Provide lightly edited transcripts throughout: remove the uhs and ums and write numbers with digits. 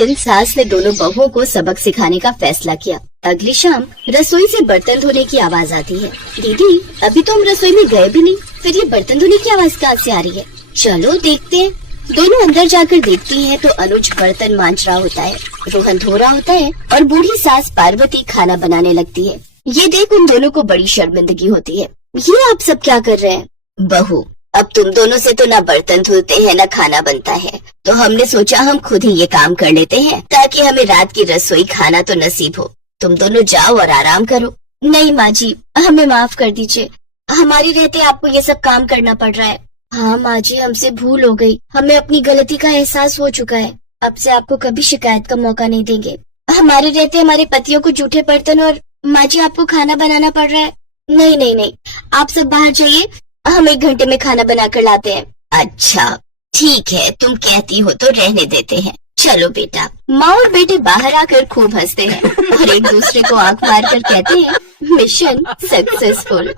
दिन सास ने दोनों बहुओं को सबक सिखाने का फैसला किया। अगली शाम रसोई से बर्तन धोने की आवाज आती है। दीदी, अभी तो हम रसोई में गए भी नहीं, फिर ये बर्तन धोने की आवाज कहाँ से आ रही है? चलो देखते हैं। दोनों अंदर जाकर देखती हैं तो अनुज बर्तन मांज रहा होता है, रोहन धो रहा होता है और बूढ़ी सास पार्वती खाना बनाने लगती है। ये देख उन दोनों को बड़ी शर्मिंदगी होती है। ये आप सब क्या कर रहे हैं? बहू, अब तुम दोनों से तो ना बर्तन धुलते हैं ना खाना बनता है, तो हमने सोचा हम खुद ही ये काम कर लेते हैं ताकि हमें रात की रसोई खाना तो नसीब हो। तुम दोनों जाओ और आराम करो। नहीं माँ जी, हमें माफ कर दीजिए, हमारी रहते आपको ये सब काम करना पड़ रहा है। हाँ माँ जी, हमसे भूल हो गई, हमें अपनी गलती का एहसास हो चुका है। अब से आपको कभी शिकायत का मौका नहीं देंगे। हमारे रहते हमारे पतियों को जूठे बर्तन और माँ जी आपको खाना बनाना पड़ रहा है। नहीं नहीं नहीं, आप सब बाहर जाइए, हम 1 घंटे में खाना बनाकर लाते हैं। अच्छा ठीक है, तुम कहती हो तो रहने देते हैं। चलो बेटा। माँ और बेटे बाहर आकर खूब हंसते हैं और एक दूसरे को आंख मारकर कहते हैं, मिशन सक्सेसफुल।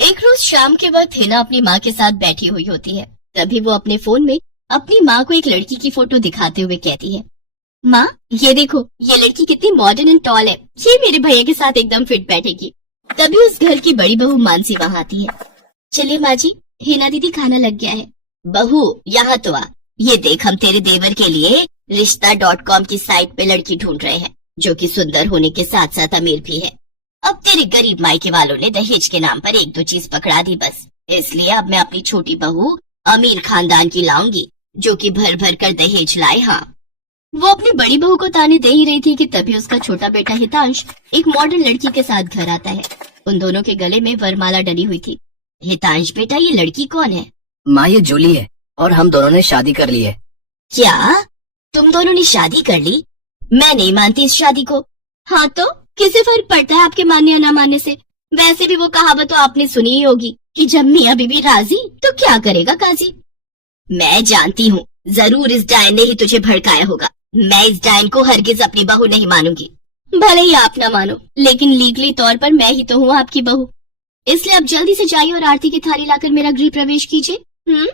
एक रोज शाम के वक्त हिना अपनी माँ के साथ बैठी हुई होती है। तभी वो अपने फोन में अपनी माँ को एक लड़की की फोटो दिखाते हुए कहती है, माँ ये देखो, ये लड़की कितनी मॉडर्न एंड टॉल है, ये मेरे भैया के साथ एकदम फिट बैठेगी। तभी उस घर की बड़ी बहू मानसी वहाँ आती है। चलिए माँ जी, हिना दीदी खाना लग गया है। बहू यहाँ तो आ, ये देख हम तेरे देवर के लिए रिश्ता.com की साइट पे लड़की ढूंढ रहे हैं, जो कि सुंदर होने के साथ साथ अमीर भी है। अब तेरे गरीब मायके वालों ने दहेज के नाम पर 1-2 चीज पकड़ा दी बस, इसलिए अब मैं अपनी छोटी बहू अमीर खानदान की लाऊंगी, जो कि भर भर कर दहेज लाए। हाँ, वो अपनी बड़ी बहू को ताने दे ही रही थी कि तभी उसका छोटा बेटा हितांश एक मॉडर्न लड़की के साथ घर आता है। उन दोनों के गले में वरमाला डली हुई थी। हितांश बेटा, ये लड़की कौन है? माँ ये जूली है और हम दोनों ने शादी कर ली है। क्या तुम दोनों ने शादी कर ली? मैं नहीं मानती इस शादी को। हाँ तो किसे फर्क पड़ता है आपके मानने या ना मानने से? वैसे भी वो कहावत तो आपने सुनी ही होगी कि जब मियाँ बीवी राजी तो क्या करेगा काजी। मैं जानती हूँ, जरूर इस डायन ने ही तुझे भड़काया होगा। मैं इस डायन को हरगिज अपनी बहू नहीं मानूंगी। भले ही आप ना मानो, लेकिन लीगली तौर पर मैं ही तो हूँ आपकी बहू। इसलिए अब जल्दी से जाइए और आरती की थाली लाकर मेरा गृह प्रवेश कीजिए।